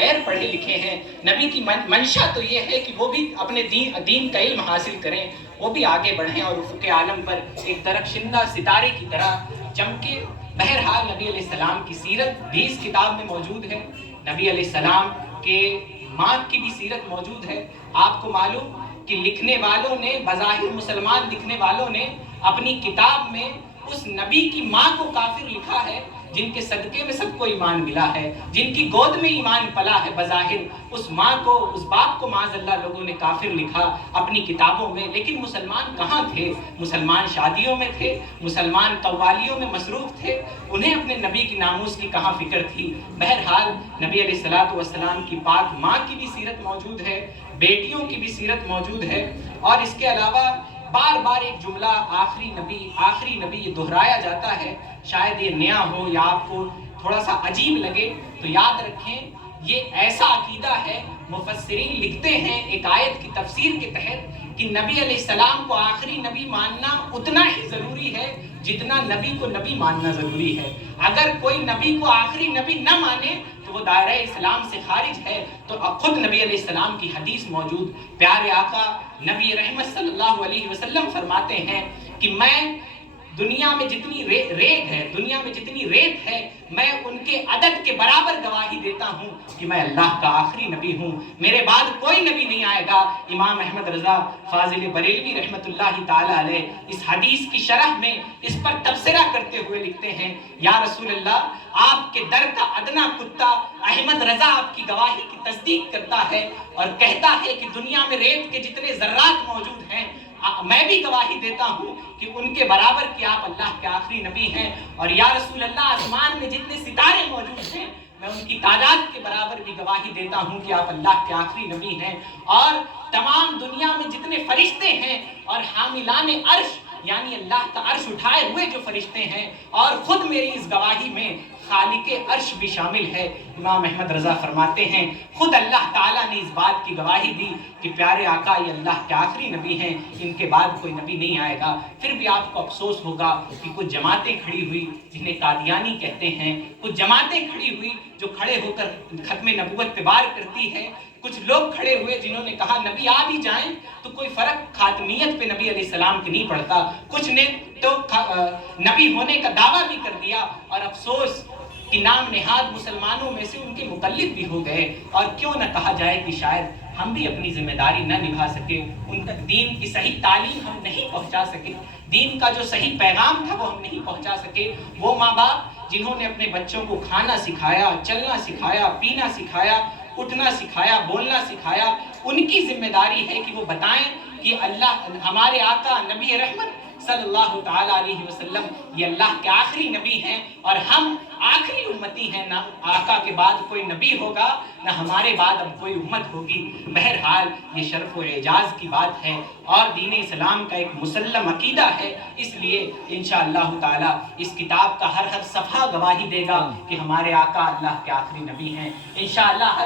غیر پڑھے لکھے ہیں، نبی کی منشا تو یہ ہے کہ وہ بھی اپنے دین کا علم حاصل کریں، وہ بھی آگے بڑھیں اور افق عالم پر ایک درخشندہ ستارے کی طرح چمکے۔ بہرحال نبی علیہ السلام کی سیرت بھی اس کتاب میں موجود ہے، نبی علیہ السلام کے ماں کی بھی سیرت موجود ہے۔ آپ کو معلوم کہ لکھنے والوں نے، بظاہر مسلمان لکھنے والوں نے اپنی کتاب میں اس نبی کی ماں کو کافر لکھا ہے جن کے صدقے میں سب کو ایمان ملا ہے، جن کی گود میں ایمان پلا ہے۔ بظاہر اس ماں کو، اس باپ کو معاذ اللہ لوگوں نے کافر لکھا اپنی کتابوں میں، لیکن مسلمان کہاں تھے؟ مسلمان شادیوں میں تھے، مسلمان قوالیوں میں مصروف تھے، انہیں اپنے نبی کی ناموس کی کہاں فکر تھی؟ بہرحال نبی علیہ السلام کی پاک ماں کی بھی سیرت موجود ہے، بیٹیوں کی بھی سیرت موجود ہے، اور اس کے علاوہ بار بار ایک جملہ آخری نبی یہ دہرایا جاتا ہے۔ شاید یہ نیا ہو یا آپ کو تھوڑا سا عجیب لگے تو یاد رکھیں، یہ ایسا عقیدہ ہے، مفسرین لکھتے ہیں ایک آیت کی تفسیر کے تحت کہ نبی علیہ السلام کو آخری نبی ماننا اتنا ہی ضروری ہے جتنا نبی کو نبی ماننا ضروری ہے۔ اگر کوئی نبی کو آخری نبی نہ مانے تو وہ دائرہ اسلام سے خارج ہے۔ تو خود نبی علیہ السلام کی حدیث موجود، پیارے آقا نبی رحمت صلی اللہ علیہ وسلم فرماتے ہیں کہ میں دنیا میں جتنی ریت ہے میں ان کے عدد کے برابر گواہی دیتا ہوں کہ میں اللہ کا آخری نبی ہوں، میرے بعد کوئی نبی نہیں آئے گا۔ امام احمد رضا فاضل بریلوی رحمت اللہ تعالی علیہ اس حدیث کی شرح میں اس پر تبصرہ کرتے ہوئے لکھتے ہیں، یا رسول اللہ، آپ کے در کا ادنا کتا احمد رضا آپ کی گواہی کی تصدیق کرتا ہے اور کہتا ہے کہ دنیا میں ریت کے جتنے ذرات موجود ہیں میں بھی گواہی دیتا ہوں کہ ان کے برابر کہ آپ اللہ کے آخری نبی ہیں، اور یا رسول اللہ، آسمان میں جتنے ستارے موجود ہیں میں ان کی تعداد کے برابر بھی گواہی دیتا ہوں کہ آپ اللہ کے آخری نبی ہیں، اور تمام دنیا میں جتنے فرشتے ہیں اور حاملان عرش یعنی اللہ کا عرش اٹھائے ہوئے جو فرشتے ہیں، اور خود میری اس گواہی میں خالق عرش بھی شامل ہے۔ امام احمد رضا فرماتے ہیں خود اللہ تعالیٰ نے اس بات کی گواہی دی کہ پیارے آقا یہ اللہ کے آخری نبی ہیں، ان کے بعد کوئی نبی نہیں آئے گا۔ پھر بھی آپ کو افسوس ہوگا کہ کچھ جماعتیں کھڑی ہوئی جنہیں قادیانی کہتے ہیں، کچھ جماعتیں کھڑی ہوئی جو کھڑے ہو کر ختم نبوت پہ بار کرتی ہے، کچھ لوگ کھڑے ہوئے جنہوں نے کہا نبی آ بھی جائیں تو کوئی فرق خاتمیت پہ نبی علیہ السلام کے نہیں پڑتا، کچھ نے تو نبی ہونے کا دعویٰ بھی کر دیا، اور افسوس کہ نام نہاد مسلمانوں میں سے ان کے مقلد بھی ہو گئے۔ اور کیوں نہ کہا جائے کہ شاید ہم بھی اپنی ذمہ داری نہ نبھا سکے، ان تک دین کی صحیح تعلیم ہم نہیں پہنچا سکے، دین کا جو صحیح پیغام تھا وہ ہم نہیں پہنچا سکے۔ وہ ماں باپ جنہوں نے اپنے بچوں کو کھانا سکھایا، چلنا سکھایا، پینا سکھایا، اٹھنا سکھایا، بولنا سکھایا، ان کی ذمہ داری ہے کہ وہ بتائیں کہ اللہ، ہمارے آقا نبی رحمت صلی اللہ تعالیٰ علیہ وسلم یہ اللہ کے آخری نبی ہیں، اور ہم آخری امتی ہیں، نہ آقا کے بعد کوئی نبی ہوگا، نہ ہمارے بعد اب کوئی امت ہوگی۔ بہرحال یہ شرف و اعجاز کی بات ہے اور دین اسلام کا ایک مسلم عقیدہ ہے، اس لیے انشاءاللہ تعالیٰ اس کتاب کا ہر صفحہ گواہی دے گا کہ ہمارے آقا اللہ کے آخری نبی ہیں۔ انشاءاللہ